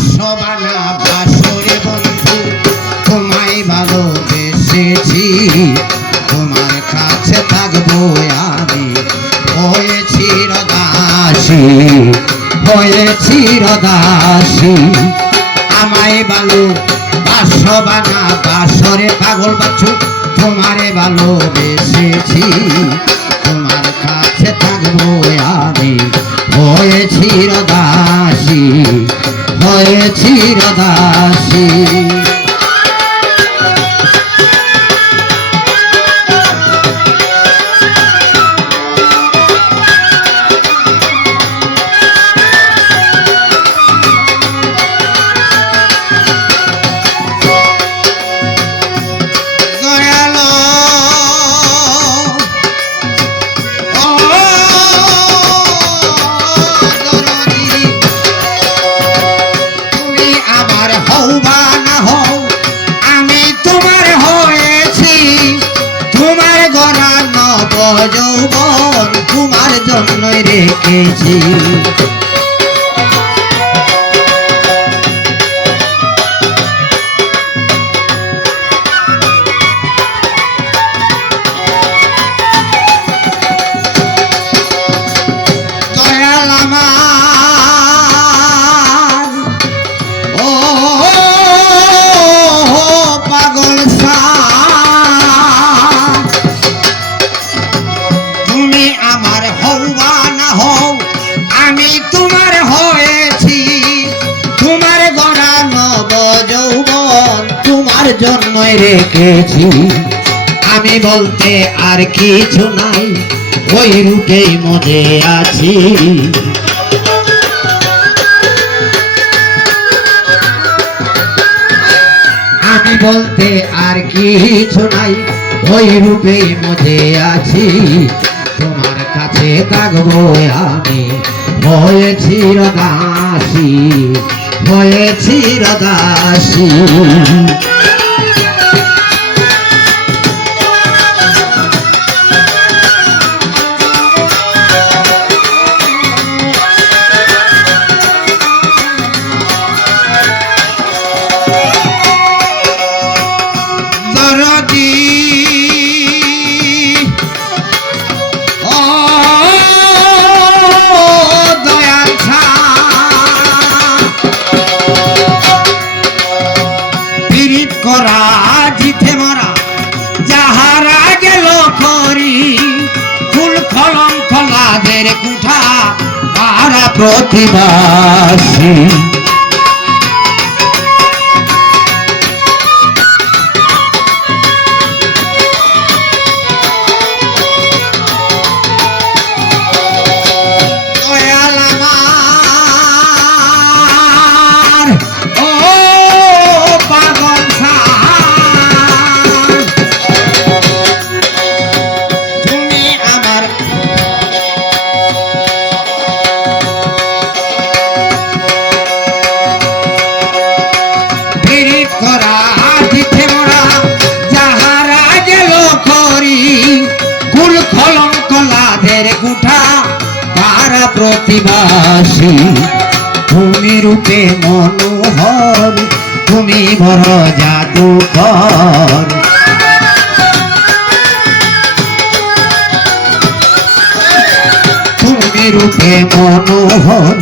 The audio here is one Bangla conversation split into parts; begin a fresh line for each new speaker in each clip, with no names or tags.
বাসবানা বাসরে বন্ধু, তোমায় ভালোবেসেছি। তোমার কাছে থাকব আমি। হয়েছি রদাসী হয়েছি রদাসী। আমায় ভালো বাসবানা বাসরে পাগল বাচ্চু তোমারে ভালোবেসেছি। তোমার কাছে থাকব আমি। হয়েছি রদাসী। হয়েছি রদাসী যৌবন তোমার জন্যই রেখেছি। জন্মই রেখেছি। আমি বলতে আর কিছু নাই, ওই রূপেই মজে আছি। আমি বলতে আর কিছু নাই, ওই রূপেই মজে আছি। তোমার কাছে থাকব আমি হয়েছি রদাসী হয়েছি রদাসী ফলাদের কুঠা তারা প্রতিবাসী। তারা প্রতিবাসী। তুমি রূপে মনোহর তুমি বড় জাদুকর তুমি রূপে মনোহর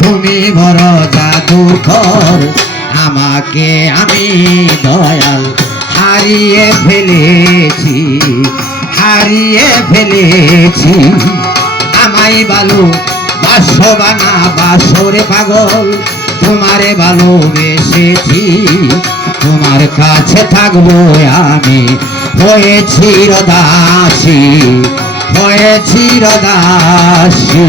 তুমি বড় জাদুকর আমাকে আমি দয়াল হারিয়ে ফেলেছি হারিয়ে ফেলেছি। আমায় বাসো বানা বাসরে পাগল। তোমারে ভালোবেসেছি, তোমার কাছে থাকব আমি। হয়েছি রদাসী হয়েছি রদাসী।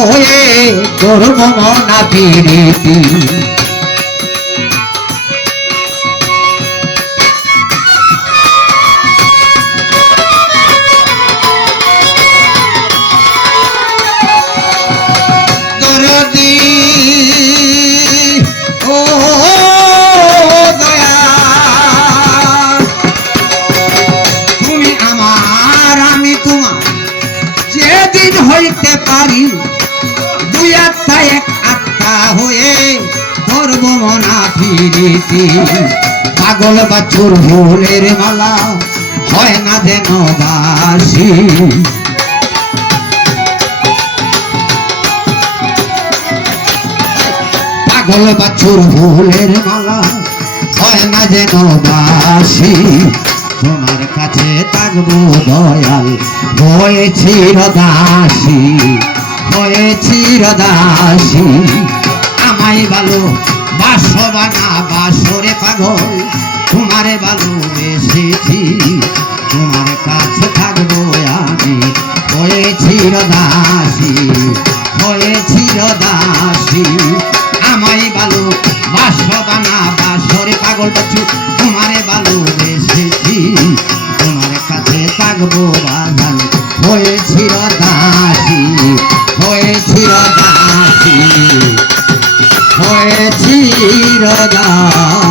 হয়ে করব তোমার যেদিন হইতে পারি দুই আত্মা, এক আত্মা হয়ে ধরব মনা ফিরিতি। পাগল বাছুর ফুলের মালা হয় না যেন বাসি পাগল বাছুর ফুলের মালা হয় না যেন বাসি তোমার কাছে থাকব দয়াল, হয়েছি রদাসি। হয়েছি রদাসি আমায় ভালো বাসবানা বাসরে পাগল, তোমারে ভালোবেসেছি তোমার কাছে থাকব আমি। হয়েছি রদাসি হয়েছি রদাসি আমায় ভালো বাসবানা বাসরে পাগল বাছু তোমারে ভালোবেসেছি তোমার কাছে থাকব বাজান, হয়েছি রদাসি হয়েছি রদাসী হয়েছি রদাসী